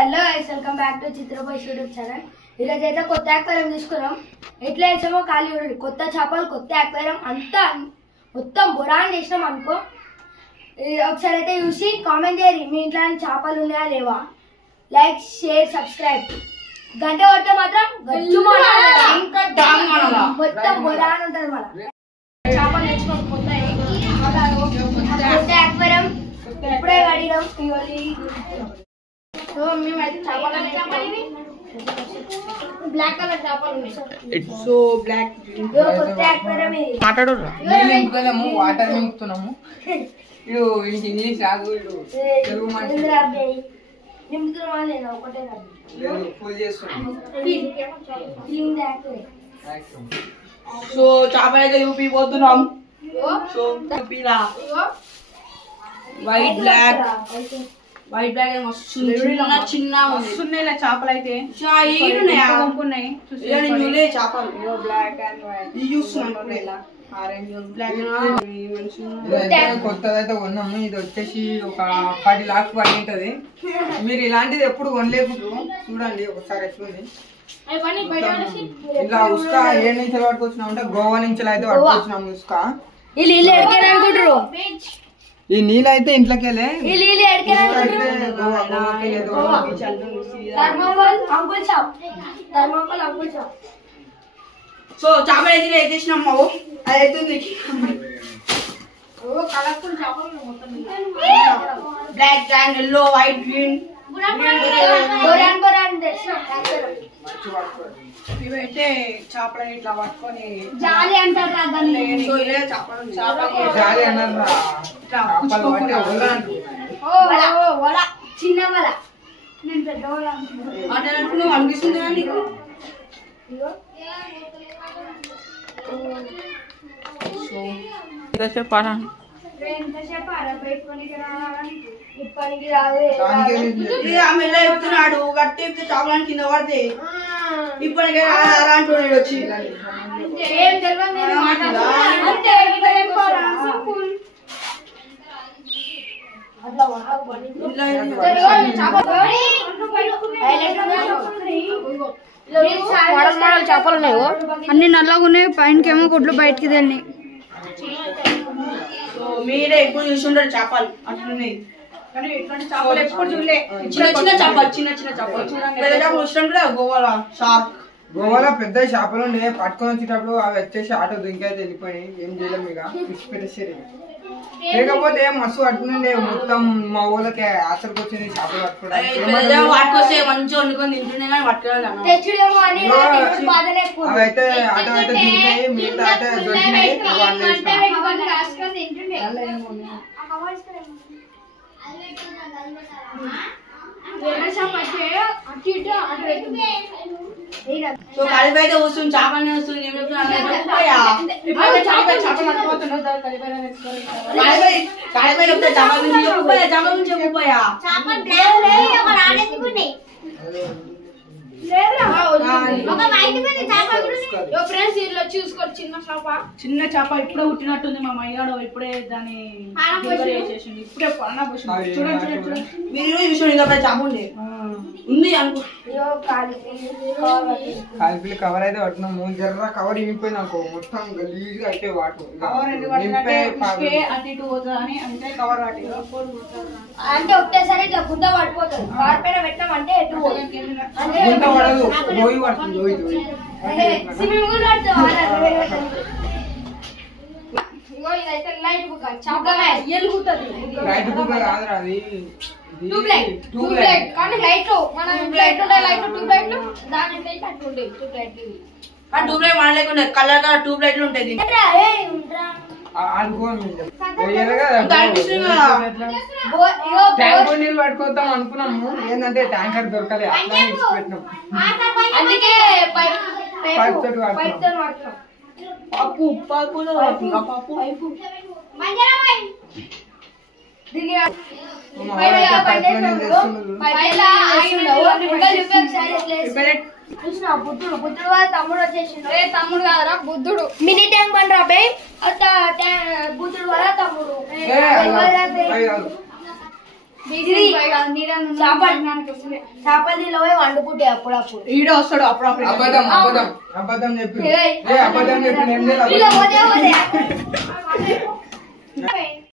Hello guys, welcome back to చిత్రబాయ్స్ YouTube channel. ఈరోజు అయితే కొత్త అక్వేరియం తీసుకున్నాం. ఎట్లా వేసామో ఖాళీ చూడండి. కొత్త చేపలు, కొత్త అక్వేరియం అంతా మొత్తం బురాన్ చేసినాం అనుకో. ఒకసారి అయితే చూసి కామెంట్ చేయరు మీ ఇంట్లో చేపలు ఉన్నాయా లేవా. లైక్, షేర్, సబ్స్క్రైబ్, గంట కొడితే మాత్రం మొత్తం బురాన్ ఉంటుంది. మళ్ళీ చేపలు తెచ్చుకోండి కొత్త అక్వేరియం ఇప్పుడే కడిగాం. మేమైతే చేపలు బ్లాక్ కలర్ చేపలు ఉన్నాయి. సో బ్లాక్ మాట్లాడు వాటర్ నింపుతున్నాము. ఇడు ఇంగ్లీష్ రాదు, తెలుగు ఫుల్ చేస్తున్నాము. సో చేపలు అయితే చూపిపోతున్నాం. సో వైట్ బ్లాక్ మస్తు చిన్న వస్తున్నాయి చేపలు అయితే కొత్తదైతే కొన్నాము. ఇది వచ్చేసి ఒక 10 lakhs పడి ఉంటది. మీరు ఇలాంటిది ఎప్పుడు కొనలేకుండా చూడండి ఒకసారి ఎట్లుంది. ఇలా ఉస్కా ఏ నుంచి పట్టుకొచ్చినాం అంటే గోవా నుంచి అయితే పట్టుకొచ్చినాము. ఉస్కా ఈ నీళ్ళు అయితే ఇంట్లోకెళ్ళే. సో చేపలు అయితే వేసేసినాం. మావు అది అవుతుంది. Black and yellow, white, green ఇవైతే చేపలు ఇట్లా పట్టుకొని జాలి అంటారు. చిన్న వల నేను పెద్ద వల నువ్వు అనిపిస్తుందా నీకు? చెప్తున్నాడు గట్టి చేపలని కింద పడితే ఇప్పటికే అంటున్నాడు వచ్చి. చేపలు ఉన్నాయి, అన్ని నల్లగా ఉన్నాయి. పైనకేమో గుడ్లు బయటకి వెళ్ళినాయి. మీరే ఎప్పుడు చూసుంటారు చేపలు అట్లున్నాయి. కానీ ఇట్లాంటి చేపలు ఎప్పుడు చూడలే. చిన్న చిన్న చేపలు పెద్ద చేపలు వచ్చినప్పుడు గోవాలో షార్క్, గోవాలో పెద్ద చేపలు ఉండే పట్టుకొని వచ్చేటప్పుడు అవి వచ్చేసి ఆటో దుంకైతే వెళ్ళిపోయి ఏం చేయలేము. ఇక ఫిష్ పెట్టేసారు. లేకపోతే మస్తు పట్టుకుండే మొత్తం మా ఊళ్ళకి ఆసరికి వచ్చింది చేపలు పట్టుకోవడానికి. అవి అయితే ఆటో అయితే దింపాయి, మిగతా అయితే దొరికినాయి. సో కలిపైతే వస్తుంది, చేపలనే వస్తుంది. చిన్న చేప ఇప్పుడే పుట్టినట్టుంది. మా మయ్యాడు ఇప్పుడే దాన్ని ఇప్పుడే చూడండి. మీరు చూసాడు ఇంకా చేప ఉంది అనుకో. కాలిపిల్లి కవర్ అయితే పట్టినాము. జర్ర కవర్ ఇమిపోయింది అనుకో, మొత్తం గలీజ్గా అయితే వాటర్ కవర్ అంటే ఒకటేసారి ఇట్లా గుద్ద పడిపోతుంది. పైన పెట్టామంటే పడదు, లోయి పడుతుంది. లైట్ బుక్ కాదురా అది ట్యూబ్ లైట్. కానీ లైట్ మనం లైట్ ఉంటాయి, లైట్ ట్యూబ్ లైట్లు దాని అట్లుంటాయి. ట్యూబ్ లైట్ ట్యూబ్ లైట్ మన లేకుండా కలర్ కలర్ ట్యూబ్ లైట్లు ఉంటాయి. ట్యాంకర్ నీళ్ళు పట్టుకోతాం అనుకున్నాము. ఏంటంటే ట్యాంకర్ దొరకలే, అట్లా పెట్టినాం. అందుకే పప్పు బుద్ధుడు వాళ్ళ తమ్ముడు వచ్చేసిండు. తమ్ముడు కాదురా బుద్ధుడు. మినీ ట్యాంక్ బండి రా బే. బుద్ధుడు వాళ్ళ తమ్ముడు. చేపలు దీనిలో పోయి వండుకుంటే అప్పుడప్పుడు ఈడ వస్తాడు అప్పుడప్పుడు అబద్ధం అబద్ధం అబద్ధం చెప్పి అబద్ధం చెప్పి ఏం లేదు.